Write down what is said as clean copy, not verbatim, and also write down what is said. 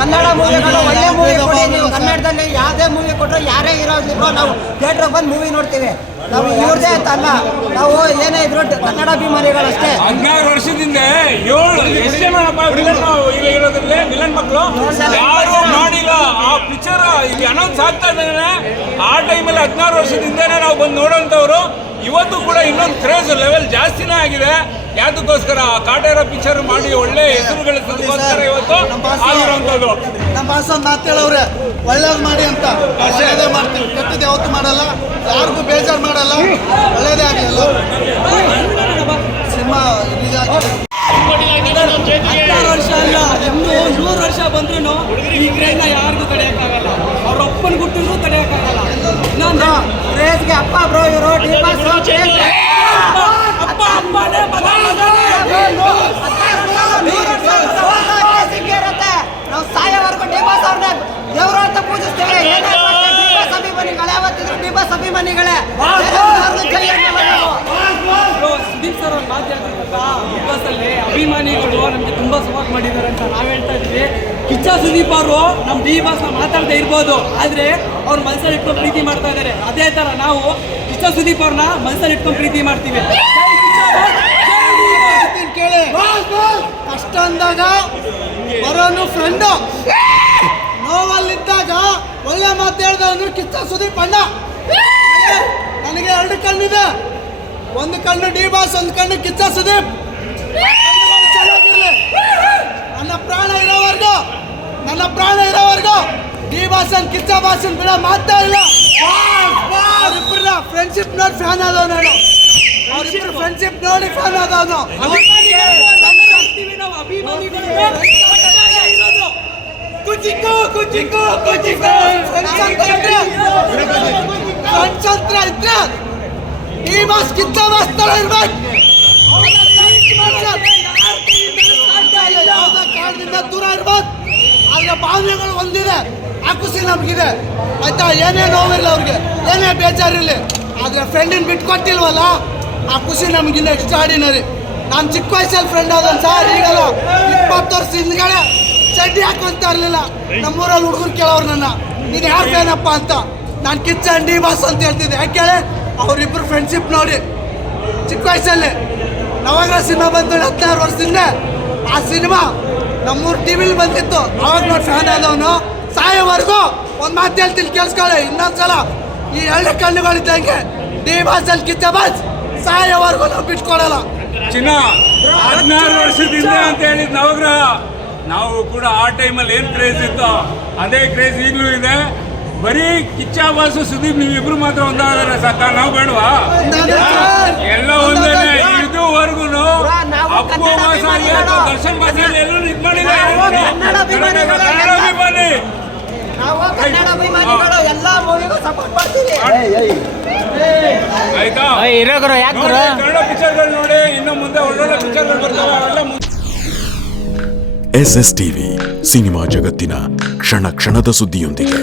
ಕನ್ನಡ ಮೂವಿಗಳು ಒಳ್ಳೆ ಮೂವಿ ಕೊಡಿ. ನೀವು ಕನ್ನಡದಲ್ಲಿ ಯಾವುದೇ ಮೂವಿ ಕೊಟ್ಟರು ಯಾರೇ ಇರೋದಿದ್ರು ನಾವು ಥಿಯೇಟ್ರಿಗೆ ಬಂದು ಮೂವಿ ನೋಡ್ತೀವಿ. ನಾವು ಇವ್ರದೇ ಅಂತ ಅಲ್ಲ, ನಾವು ಏನೇ ಇದ್ರು ಕನ್ನಡ ಅಭಿಮಾನಿಗಳಷ್ಟೇ. 16 ವರ್ಷದಿಂದ ಎಷ್ಟು ಜನ ಇರೋದ್ರಲ್ಲಿ ವಿಲನ್ ಮಕ್ಕಳು ಯಾರು ಮಾಡಿಲ್ಲ. ಆ ಪಿಕ್ಚರ್ ಇಲ್ಲಿ ಅನೌನ್ಸ್ ಆಗ್ತಾ ಇದ್ದಾನೆ. ಆ ಟೈಮಲ್ಲಿ 16 ವರ್ಷದಿಂದನೇ ನಾವು ಬಂದು ನೋಡೋಂಥವ್ರು. ಇವತ್ತು ಕೂಡ ಇನ್ನೊಂದು ಕ್ರೇಜ್ ಲೆವೆಲ್ ಜಾಸ್ತಿನೇ ಆಗಿದೆ. ಯಾವ್ದಕ್ಕೋಸ್ಕರ ಕಾಟೇರ ಪಿಕ್ಚರ್ ಮಾಡಿ ಒಳ್ಳೆ ಹೆಸರು ಗಳಿಸೋದಕ್ಕೋಸ್ಕರ ಇವತ್ತು ಆಗಿರೋಂಥದ್ದು. ನಮ್ಮ ಭಾಷೆ ಮಾತೇಳವ್ರೆ ಒಳ್ಳೇದು ಮಾಡಿ ಅಂತ ಒಳ್ಳೇದೇ ಮಾಡ್ತೀವಿ. ಕೆಟ್ಟದ್ದು ಯಾವತ್ತು ಮಾಡಲ್ಲ, ಯಾರಿಗೂ ಬೇಜಾರು ಮಾಡಲ್ಲ, ಒಳ್ಳೇದೇ ಆಗಲಿಲ್ಲ. ಸಿನಿಮಾ ರಿಲೀಸ್ ಆಗಿದೆ. 16 ವರ್ಷ ಅಲ್ಲ, 100 ವರ್ಷ ಬಂದ್ರು ಈ ಕ್ರೇಜ್ನ ಯಾರಿಗೂ ತಡೆಯೋಕ್ಕಾಗಲ್ಲ. ಅವ್ರ ಅಪ್ಪನ ಗುಟ್ಟಿಗೂ ತಡೆಯೋಕ್ಕಾಗಲ್ಲ. ಇನ್ನೊಂದು ಕ್ರೇಜ್ಗೆ ಅಪ್ಪ ಬ್ರೋ ಇವರು ನಾವು ಸಾಯೋವರೆಗೂ ಡಿಬಾಸ್ ಅವ್ರನ್ನ ದೇವರು ಅಂತ ಪೂಜಿಸ್ತೇವೆ. ಅಭಿಮಾನಿಗಳೇ ಯಾವತ್ತಿದ್ರು ಡಿಬಾಸ್ ಅಭಿಮಾನಿಗಳೇ. ಸುದೀಪ್ ಸರ್ ಅವ್ರು ಮಾತಾಡ್ತಿದ್ದಾಗ ಬಿಗ್ ಬಾಸ್ ಅಲ್ಲಿ ಅಭಿಮಾನಿಗಳು ನಮ್ಗೆ ತುಂಬಾ ಸಪೋರ್ಟ್ ಮಾಡಿದ್ದಾರೆ ಅಂತ ನಾವ್ ಹೇಳ್ತಾ ಇದ್ವಿ. ಕಿಚ್ಚ ಸುದೀಪ್ ಅವರು ನಮ್ ಡಿ ಬಾಸ್ ಮಾತಾಡ್ತಾ ಇರ್ಬೋದು, ಆದ್ರೆ ಅವ್ರ ಮನಸ್ಸಲ್ಲಿ ಇಟ್ಕೊಂಡು ಪ್ರೀತಿ ಮಾಡ್ತಾ ಇದ್ದಾರೆ. ಅದೇ ತರ ನಾವು ಕಿಚ್ಚ ಸುದೀಪ್ ಅವ್ರನ್ನ ಮನಸ್ಸಲ್ಲಿ ಇಟ್ಕೊಂಡು ಪ್ರೀತಿ ಮಾಡ್ತೀವಿ. ಕೇಳಿ, ಕಷ್ಟ ಅಂದಾಗ ಬರೋನು ಫ್ರೆಂಡು, ನೋವಲ್ಲಿದ್ದಾಗ ಒಳ್ಳೆ ಮಾತು ಹೇಳ್ದವನು ಕಿಚ್ಚ ಸುದೀಪ್ ಅಣ್ಣ. ನನಗೆ 2 ಕಣ್ಣಿದೆ, ಒಂದು ಕಣ್ಣು ಡಿ ಬಾಸ್, ಒಂದು ಕಣ್ಣು ಕಿಚ್ಚ ಸುದೀಪ್. ಚೆನ್ನಾಗಿರ್ಲಿ. ನನ್ನ ಪ್ರಾಣ ಇರೋವರೆಗೂ ಡಿ ಬಾಸನ್ ಕಿಚ್ಚ ಬಾಸನ್ ಬಿಡ ಮಾತಾ ಇಲ್ಲ. ಅವ್ರಿಬ್ಬರ ಫ್ರೆಂಡ್ಶಿಪ್ ನೋಡಿ ಫ್ಯಾನ್ ಆದವ್ ನಾನು. ಅವ್ರಿಬ್ರು ಫ್ರೆಂಡ್ಶಿಪ್ ನೋಡಿ ಫ್ಯಾನ್ ಆದವನು. ಫ್ರೆಂಡ್ಸ್ ಇದ್ರೆ ಡಿ ಬಾಸ್ ಕಿಚ್ಚ ಬಾಸ್ ತರ ಇರ್ಬೇಕು. ಕಾರಣದಿಂದ ದೂರ ಇರ್ಬೋದು. ಆದ್ರೆ ಭಾವನೆಗಳು ಒಂದಿದೆ, ಆ ಖುಷಿ ನಮಗಿದೆ ಆಯ್ತಾ. ಏನೇ ನೋವಿರಲಿ ಅವ್ರಿಗೆ, ಏನೇ ಬೇಜಾರಿರಲಿ, ಆದ್ರೆ ಫ್ರೆಂಡಿನ ಬಿಟ್ಕೊಟ್ಟಿಲ್ವಲ್ಲ, ಆ ಖುಷಿ ನಮಗಿನ್ನ ಎಕ್ಸ್ಟ್ರಾಡಿನರಿ. ನಾನು ಚಿಕ್ಕ ವಯಸ್ಸಲ್ಲಿ ಫ್ರೆಂಡ್ ಆದನ್ ಸರ್, ಈಗಲ್ಲ 20 ವರ್ಷ ಹಿಂದ್ಗಡೆ ಚಡ್ಡಿ ಹಾಕೊಂತ ಇರಲಿಲ್ಲ. ನಮ್ಮೂರಲ್ಲಿ ಹುಡುಗರು ಕೇಳೋರು ನನ್ನ, ನೀನು ಯಾರು ಫ್ಯಾನಪ್ಪ ಅಂತ. ನಾನು ಕಿಚ್ಚ ಡಿ ಬಾಸ್ ಅಂತ ಹೇಳ್ತಿದ್ದೆ. ಯಾಕೆ ಹೇಳಿ, ಅವರಿಬ್ಬರು ಫ್ರೆಂಡ್ಶಿಪ್ ನೋಡಿ. ಚಿಕ್ಕ ವಯಸ್ಸಲ್ಲಿ ನವಗ್ರಹ ಸಿನಿಮಾ ಬಂತು 16 ವರ್ಷದಿಂದ. ಆ ಸಿನಿಮಾ ನಮ್ಮೂರು ಟಿವಿಲಿ ಬಂದಿತ್ತು. ಅವಾಗ ನೋಡಿ ಫ್ಯಾನ್ ಆದವನು. ಸಾಯೋವರೆಗೂ ಒಂದು ಮಾತು ಹೇಳ್ತೀನಿ ಕೇಳಿಸ್ಕೊಳ್ಳಿ. ಇನ್ನೊಂದ್ಸಲ ಈ 2 ಕಣ್ಣುಗಳಿದ್ದಂಗೆ ಡಿ ಬಾಸ್ ಅಲ್ಲಿ ಕಿಚ್ಚ ಬಾಸ್ ಸಾಯೋವರೆಗೂ ನಾವು ಬಿಟ್ಕೊಡಲ್ಲ. ಚಿನ್ನ 16 ವರ್ಷದಿಂದ ಅಂತ ಹೇಳಿದ್ ನವಗ್ರಹ. ನಾವು ಕೂಡ ಆ ಟೈಮಲ್ಲಿ ಏನ್ ಕ್ರೇಜ್ ಇತ್ತು ಅದೇ ಕ್ರೇಜ್ ಈಗಲೂ ಇದೆ. ಬರೀ ಕಿಚ್ಚ ಬಾಸು ಸುದೀಪ್ ನೀವಿಬ್ರು ಮಾತ್ರ ಒಂದಾದ್ರೆ ಸಾಕ, ನಾವು ಬೇಡವಾ? ಎಲ್ಲ ಒಂದೇನೆ. ಇದುವರೆಗೂ ಅಪ್ಪು ಮಾಸಾರಿ ದರ್ಶನ್ ಮಾಸಾರಿ ಎಲ್ಲರೂ ಇದು ಮಾಡಿದ್ದಾರೆ. ಕನ್ನಡ ಅಭಿಮಾನಿಗಳು ಎಲ್ಲ ಮೂವಿಗೂ ಸಪೋರ್ಟ್ ಮಾಡ್ತೀವಿ. ಆಯ್ತಾ? ಕನ್ನಡ ಪಿಕ್ಚರ್ಗಳು ನೋಡಿ, ಇನ್ನು ಮುಂದೆ ಒಳ್ಳೊಳ್ಳೆ ಪಿಕ್ಚರ್ಗಳು ಬರ್ತಾವೆ. SS ಟಿವಿ, ಸಿನಿಮಾ ಜಗತ್ತಿನ ಕ್ಷಣ ಕ್ಷಣದ ಸುದ್ದಿಯೊಂದಿಗೆ.